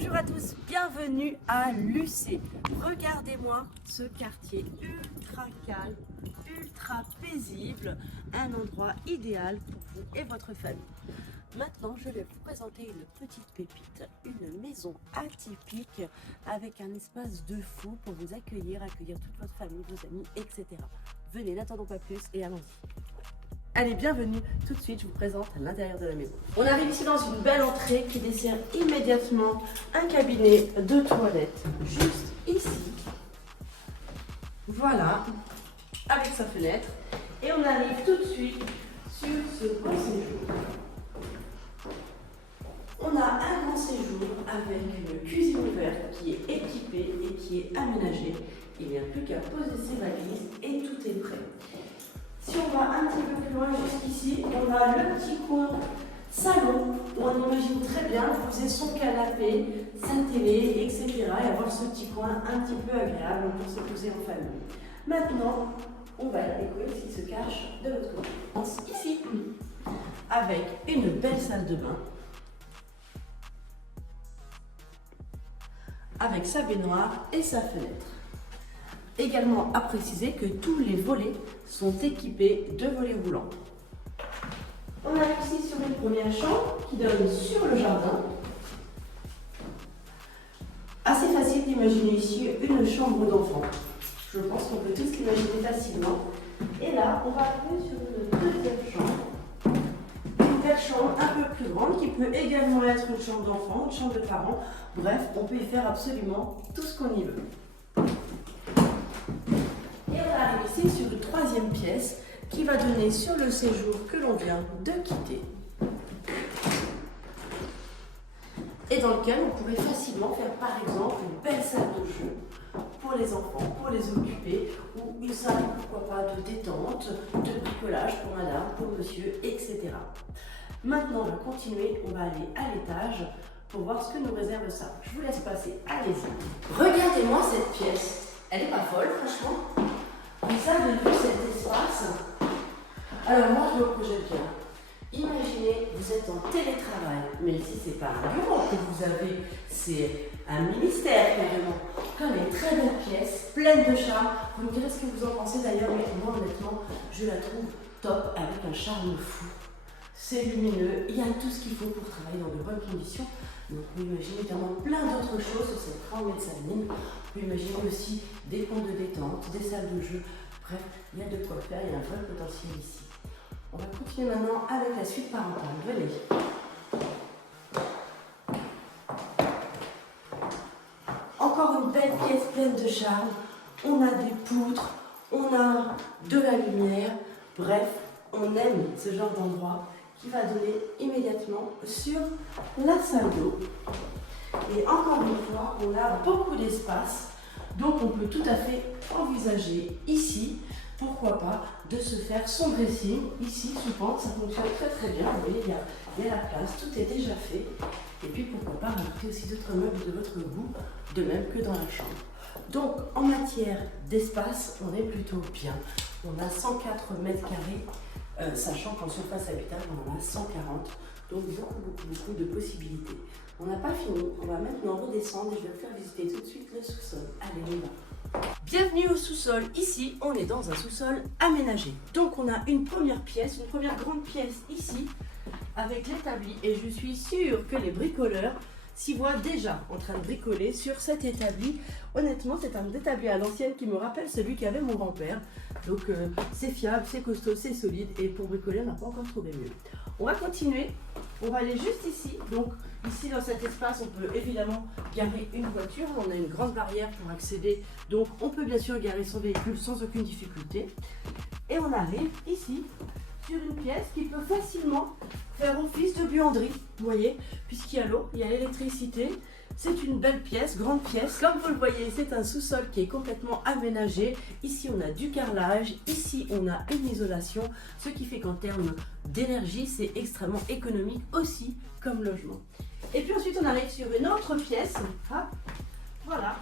Bonjour à tous, bienvenue à Lucé. Regardez-moi ce quartier ultra calme, ultra paisible, un endroit idéal pour vous et votre famille. Maintenant, je vais vous présenter une petite pépite, une maison atypique avec un espace de fou pour vous accueillir toute votre famille, vos amis, etc. Venez, n'attendons pas plus et allons-y. Allez, bienvenue, tout de suite je vous présente l'intérieur de la maison. On arrive ici dans une belle entrée qui dessert immédiatement un cabinet de toilette, juste ici. Voilà, avec sa fenêtre. Et on arrive tout de suite sur ce grand séjour. On a un grand séjour avec une cuisine ouverte qui est équipée et qui est aménagée. Il n'y a plus qu'à poser ses valises et tout est prêt. Si on va un petit peu plus loin jusqu'ici, on a le petit coin salon où on imagine très bien poser son canapé, sa télé, etc. et avoir ce petit coin un petit peu agréable pour se poser en famille. Maintenant, on va découvrir ce qui se cache de l'autre côté. Ici, avec une belle salle de bain, avec sa baignoire et sa fenêtre. Également à préciser que tous les volets sont équipés de volets roulants. On arrive ici sur une première chambre qui donne sur le jardin. Assez facile d'imaginer ici une chambre d'enfant. Je pense qu'on peut tous l'imaginer facilement. Et là, on va arriver sur une deuxième chambre. Une belle chambre un peu plus grande qui peut également être une chambre d'enfant, une chambre de parents. Bref, on peut y faire absolument tout ce qu'on y veut. Et on arrive ici sur une troisième pièce qui va donner sur le séjour que l'on vient de quitter. Et dans lequel on pourrait facilement faire par exemple une belle salle de jeu pour les enfants, pour les occuper, ou une salle, pourquoi pas, de détente, de bricolage pour madame, pour monsieur, etc. Maintenant, on va continuer, on va aller à l'étage pour voir ce que nous réserve ça. Je vous laisse passer, allez-y. Regardez-moi cette pièce, elle n'est pas folle franchement. Comme ça, de vue cet espace. Alors moi, je me projette bien. Imaginez, vous êtes en télétravail, mais ici, c'est pas un bureau que vous avez, c'est un ministère carrément. Comme une très belle pièce, pleine de charme. Vous me direz ce que vous en pensez d'ailleurs, mais moi, honnêtement, je la trouve top, avec un charme fou. C'est lumineux, il y a tout ce qu'il faut pour travailler dans de bonnes conditions. Donc, vous imaginez également plein d'autres choses sur cette grande mezzanine. Vous pouvez imaginer aussi des coins de détente, des salles de jeu. Bref, il y a de quoi faire, il y a un vrai potentiel ici. On va continuer maintenant avec la suite parentale. Venez. Encore une belle pièce pleine de charme. On a des poutres, on a de la lumière. Bref, on aime ce genre d'endroit qui va donner immédiatement sur la salle d'eau. Et encore une fois, on a beaucoup d'espace. Donc on peut tout à fait envisager ici, pourquoi pas, de se faire son dressing. Ici, sous pente, ça fonctionne très très bien. Vous voyez, il y a la place, tout est déjà fait. Et puis pourquoi pas rajouter aussi d'autres meubles de votre goût, de même que dans la chambre. Donc en matière d'espace, on est plutôt bien. On a 104 mètres carrés, sachant qu'en surface habitable, on en a 140. Donc beaucoup de possibilités. On n'a pas fini, on va maintenant redescendre et je vais vous faire visiter tout de suite le sous-sol. Allez, on y va. Bienvenue au sous-sol. Ici, on est dans un sous-sol aménagé. Donc on a une première pièce, une première grande pièce ici, avec l'établi. Et je suis sûre que les bricoleurs s'y voient déjà en train de bricoler sur cet établi. Honnêtement, c'est un établi à l'ancienne qui me rappelle celui qu'avait mon grand-père. Donc c'est fiable, c'est costaud, c'est solide. Et pour bricoler, on n'a pas encore trouvé mieux. On va continuer. On va aller juste ici. Donc ici dans cet espace, on peut évidemment garer une voiture. On a une grande barrière pour accéder. Donc on peut bien sûr garer son véhicule sans aucune difficulté. Et on arrive ici sur une pièce qui peut facilement faire office de buanderie. Vous voyez, puisqu'il y a l'eau, il y a l'électricité. C'est une belle pièce, grande pièce. Comme vous le voyez, c'est un sous-sol qui est complètement aménagé. Ici, on a du carrelage. Ici, on a une isolation. Ce qui fait qu'en termes d'énergie, c'est extrêmement économique aussi comme logement. Et puis ensuite, on arrive sur une autre pièce. Hop, voilà.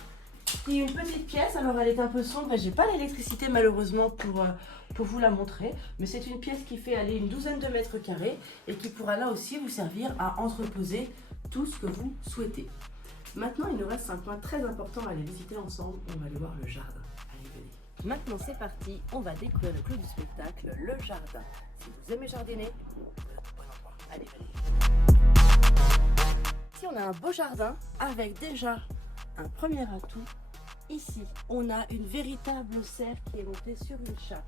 Qui est une petite pièce. Alors, elle est un peu sombre. Je n'ai pas l'électricité malheureusement pour vous la montrer. Mais c'est une pièce qui fait aller une douzaine de mètres carrés et qui pourra là aussi vous servir à entreposer tout ce que vous souhaitez. Maintenant, il nous reste un point très important à aller visiter ensemble. On va aller voir le jardin. Allez, venez. Maintenant, c'est parti. On va découvrir le clou du spectacle, le jardin. Si vous aimez jardiner, vous êtes au bon endroit. Allez, venez. Ici, on a un beau jardin avec déjà un premier atout. Ici, on a une véritable serre qui est montée sur une charge.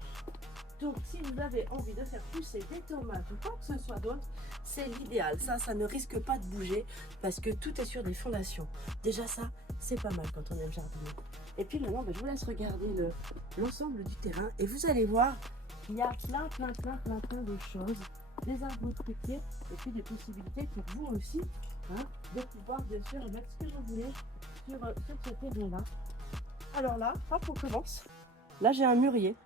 Donc, si vous avez envie de faire pousser des tomates ou quoi que ce soit d'autre, c'est l'idéal. Ça ne risque pas de bouger parce que tout est sur des fondations. Déjà ça, c'est pas mal quand on aime jardiner. Et puis maintenant, je vous laisse regarder l'ensemble du terrain et vous allez voir qu'il y a plein de choses. Des arbres fruitiers et puis des possibilités pour vous aussi de pouvoir bien sûr mettre ce que vous voulez sur ce terrain-là. Alors là, hop, on commence. Là, j'ai un mûrier.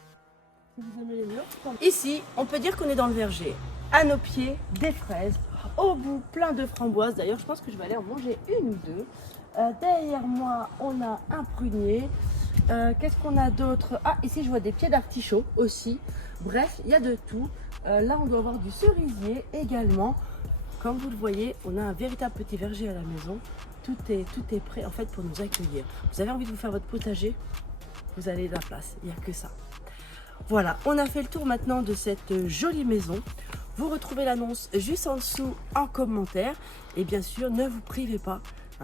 Si vous aimez les murs. Ici, on peut dire qu'on est dans le verger. À nos pieds, des fraises. Au bout, plein de framboises. D'ailleurs, je pense que je vais aller en manger une ou deux. Derrière moi, on a un prunier. Qu'est-ce qu'on a d'autre? Ah, ici, je vois des pieds d'artichaut aussi. Bref, il y a de tout. Là, on doit avoir du cerisier également. Comme vous le voyez, on a un véritable petit verger à la maison. Tout est prêt en fait pour nous accueillir. Vous avez envie de vous faire votre potager? Vous avez de la place. Il n'y a que ça. Voilà, on a fait le tour maintenant de cette jolie maison. Vous retrouvez l'annonce juste en dessous en commentaire. Et bien sûr, ne vous privez pas.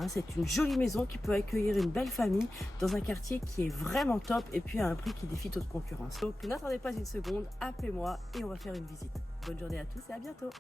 C'est une jolie maison qui peut accueillir une belle famille dans un quartier qui est vraiment top et puis à un prix qui défie toute concurrence. Donc n'attendez pas une seconde, appelez-moi et on va faire une visite. Bonne journée à tous et à bientôt.